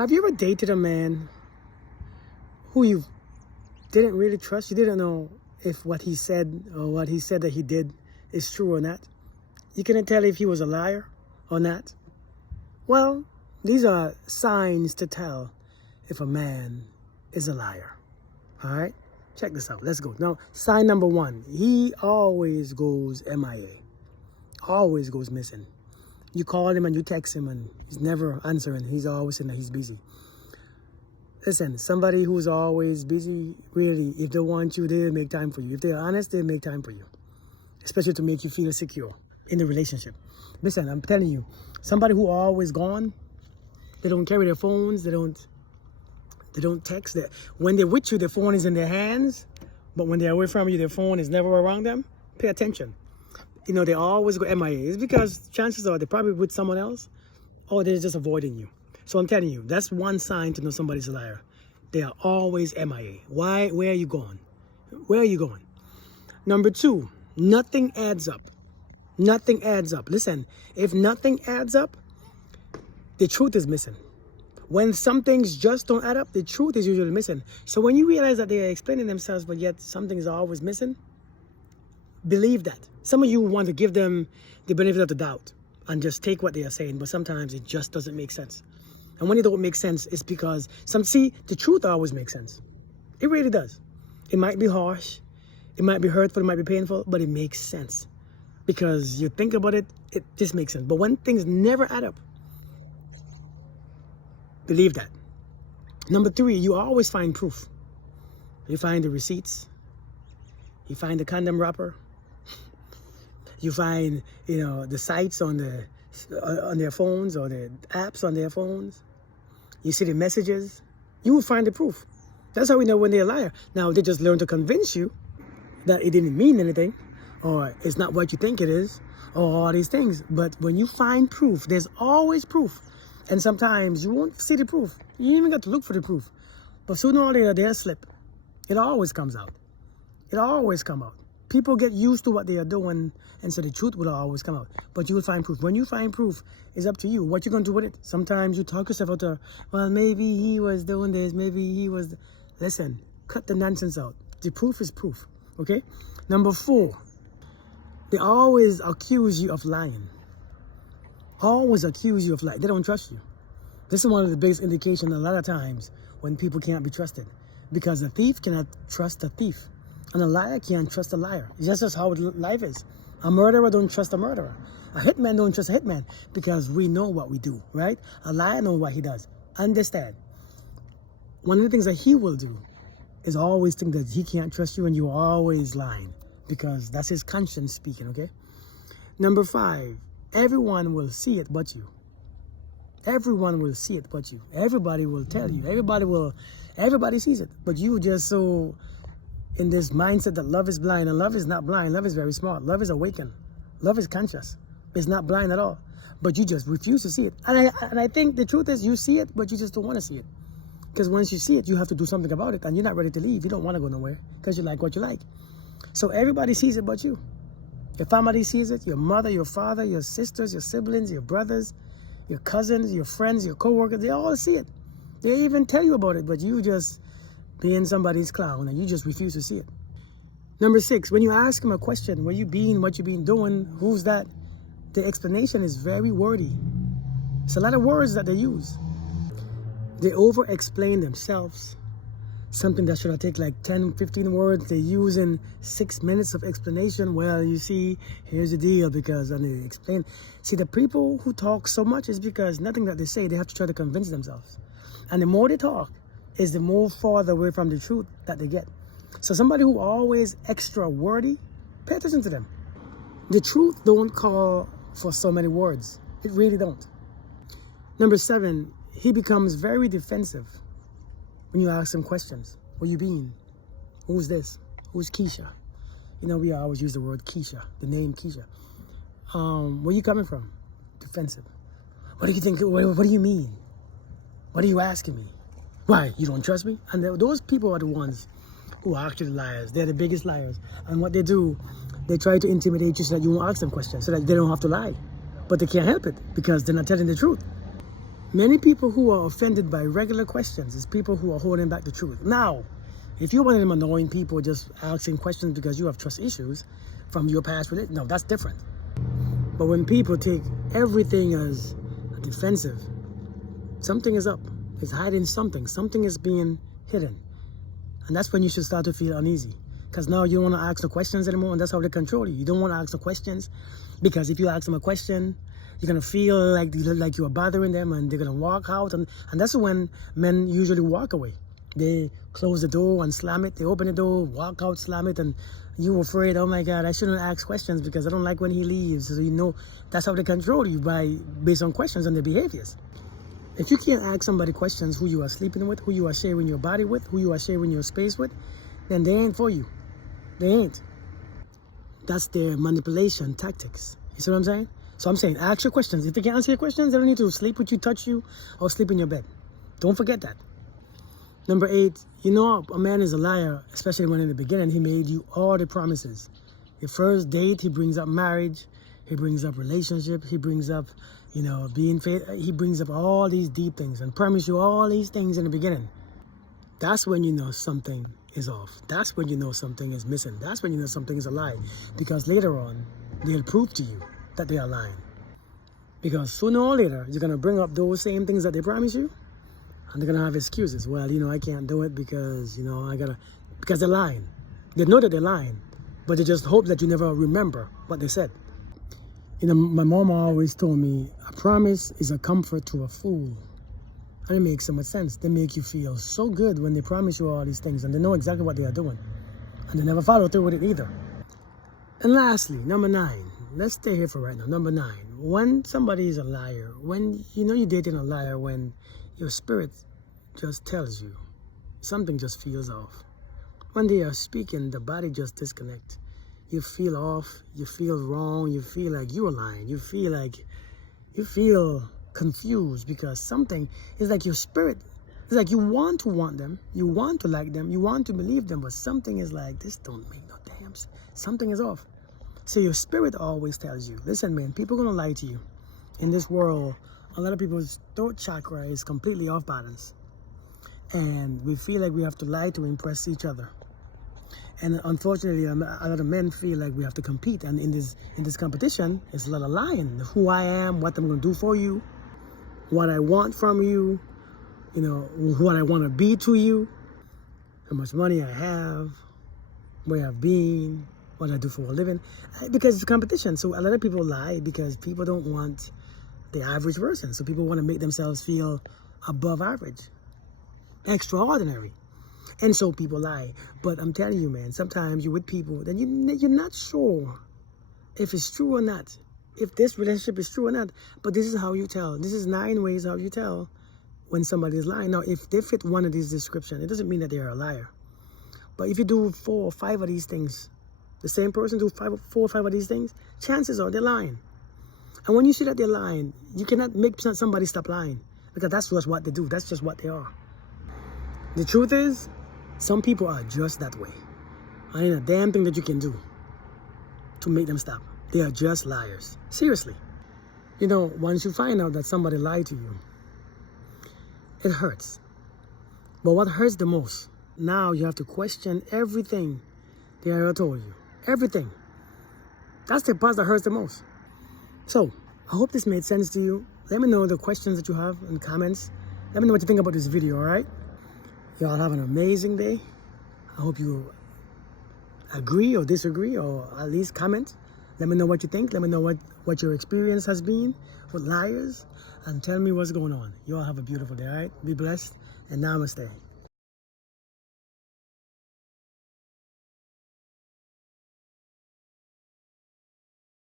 Have you ever dated a man who you didn't really trust? You didn't know if what he said or what he said that he did is true or not. You couldn't tell if he was a liar or not. Well, these are signs to tell if a man is a liar. All right? Check this out. Let's go. Now, sign number one, he always goes MIA. Always goes missing. You call him and you text him and he's never answering. He's always saying that he's busy. Listen, somebody who's always busy, really, if they want you, they'll make time for you. If they're honest, they'll make time for you. Especially to make you feel secure in the relationship. Listen, I'm telling you, somebody who always gone, they don't carry their phones, they don't text. When they're with you, their phone is in their hands, but when they're away from you, their phone is never around them. Pay attention. You know, they always go MIA. It's because chances are they're probably with someone else or they're just avoiding you. So I'm telling you, that's one sign to know somebody's a liar. They are always MIA. Why? Where are you going? Where are you going? Number two, nothing adds up. Nothing adds up. Listen, if nothing adds up, the truth is missing. When some things just don't add up, the truth is usually missing. So when you realize that they are explaining themselves, but yet something is always missing, believe that. Some of you want to give them the benefit of the doubt and just take what they are saying, but sometimes it just doesn't make sense. And when it don't make sense, it's because the truth always makes sense. It really does. It might be harsh, it might be hurtful, it might be painful, but it makes sense. Because you think about it, it just makes sense. But when things never add up, believe that. Number three, you always find proof. You find the receipts. You find the condom wrapper. You find, the sites on their phones or the apps on their phones. You see the messages. You will find the proof. That's how we know when they're a liar. Now, they just learn to convince you that it didn't mean anything, or it's not what you think it is, or all these things. But when you find proof, there's always proof. And sometimes you won't see the proof. You even got to look for the proof. But sooner or later, they'll slip. It always comes out. It always comes out. People get used to what they are doing, and so the truth will always come out. But you will find proof. When you find proof, it's up to you. What you're going to do with it. Sometimes you talk yourself out to, well, maybe he was doing this, maybe he was... Listen, cut the nonsense out. The proof is proof, okay? Number four, they always accuse you of lying. Always accuse you of lying. They don't trust you. This is one of the biggest indications a lot of times when people can't be trusted. Because a thief cannot trust a thief. And a liar can't trust a liar. It's just how life is. A murderer don't trust a murderer. A hitman don't trust a hitman because we know what we do, right? A liar knows what he does. Understand. One of the things that he will do is always think that he can't trust you and you're always lying because that's his conscience speaking, okay? Number five, everyone will see it but you. Everyone will see it but you. Everybody will tell you. Everybody sees it. But you just so in this mindset that love is blind, and love is not blind. Love is very smart. Love is awakened. Love is conscious. It's not blind at all. But you just refuse to see it. And I think the truth is you see it, but you just don't want to see it. Because once you see it, you have to do something about it. And you're not ready to leave. You don't want to go nowhere because you like what you like. So everybody sees it but you. Your family sees it. Your mother, your father, your sisters, your siblings, your brothers, your cousins, your friends, your co-workers. They all see it. They even tell you about it. But you just being somebody's clown and you just refuse to see it. Number six, when you ask them a question, where you been, what you been doing, who's that? The explanation is very wordy. It's a lot of words that they use. They over-explain themselves. Something that should have taken like 10, 15 words, they use in 6 minutes of explanation. Well, you see, here's the deal because, and they explain. See, the people who talk so much is because nothing that they say, they have to try to convince themselves. And the more they talk, is the more farther away from the truth that they get. So somebody who always extra wordy, pay attention to them. The truth don't call for so many words. It really don't. Number seven, he becomes very defensive when you ask him questions. Where you been? Who's this? Who's Keisha? We always use the word Keisha, the name Keisha. Where you coming from? Defensive. What do you think? What do you mean? What are you asking me? Why? You don't trust me? And those people are the ones who are actually liars. They're the biggest liars. And what they do, they try to intimidate you so that you won't ask them questions, so that they don't have to lie. But they can't help it because they're not telling the truth. Many people who are offended by regular questions is people who are holding back the truth. Now, if you're one of them annoying people just asking questions because you have trust issues from your past religion, no, that's different. But when people take everything as defensive, something is up. It's hiding something. Something is being hidden. And that's when you should start to feel uneasy. Because now you don't want to ask the questions anymore, and that's how they control you. You don't want to ask the questions, because if you ask them a question, you're going to feel like you are bothering them, and they're going to walk out. And that's when men usually walk away. They close the door and slam it. They open the door, walk out, slam it, and you're afraid, oh my God, I shouldn't ask questions because I don't like when he leaves. So you know that's how they control you, based on questions and their behaviors. If you can't ask somebody questions who you are sleeping with, who you are sharing your body with, who you are sharing your space with, then they ain't for you. They ain't. That's their manipulation tactics. You see what I'm saying? So I'm saying, ask your questions. If they can't answer your questions, they don't need to sleep with you, touch you, or sleep in your bed. Don't forget that. Number 8, you know a man is a liar, especially when in the beginning he made you all the promises. Your first date, he brings up marriage, he brings up relationship, he brings up, being faithful. He brings up all these deep things and promise you all these things in the beginning. That's when you know something is off. That's when you know something is missing. That's when you know something is a lie. Because later on, they'll prove to you that they are lying. Because sooner or later, you're going to bring up those same things that they promise you, and they're going to have excuses. Well, I can't do it because, because they're lying. They know that they're lying, but they just hope that you never remember what they said. My mom always told me, a promise is a comfort to a fool. And it makes so much sense. They make you feel so good when they promise you all these things, and they know exactly what they are doing. And they never follow through with it either. And lastly, number 9. Let's stay here for right now. Number 9. When somebody is a liar, when you're dating a liar, when your spirit just tells you something just feels off. When they are speaking, the body just disconnects. You feel off, you feel wrong, you feel like you are lying. You feel confused because something is like your spirit. It's like you want them, you want to like them, you want to believe them, but something is like, this don't make no damn sense. Something is off. So your spirit always tells you, listen, man, people are going to lie to you. In this world, a lot of people's throat chakra is completely off balance. And we feel like we have to lie to impress each other. And unfortunately, a lot of men feel like we have to compete. And in this competition, it's a lot of lying. Who I am, what I'm going to do for you, what I want from you, what I want to be to you, how much money I have, where I've been, what I do for a living. Because it's a competition. So a lot of people lie because people don't want the average person. So people want to make themselves feel above average, extraordinary. And so people lie. But I'm telling you, man, sometimes you're with people, then you're not sure if it's true or not, if this relationship is true or not. But this is how you tell. This is 9 ways how you tell when somebody is lying. Now, if they fit one of these descriptions, it doesn't mean that they are a liar. But if you do 4 or 5 of these things, the same person do 4 or 5 of these things, chances are they're lying. And when you see that they're lying, you cannot make somebody stop lying, because that's just what they do. That's just what they are. The truth is, some people are just that way. And ain't a damn thing that you can do to make them stop. They are just liars. Seriously. Once you find out that somebody lied to you, it hurts. But what hurts the most, now you have to question everything they ever told you. Everything. That's the part that hurts the most. So, I hope this made sense to you. Let me know the questions that you have in the comments. Let me know what you think about this video, alright? Y'all have an amazing day. I hope you agree or disagree, or at least comment. Let me know what you think. Let me know what your experience has been with liars, and tell me what's going on. Y'all have a beautiful day, alright? Be blessed, and namaste.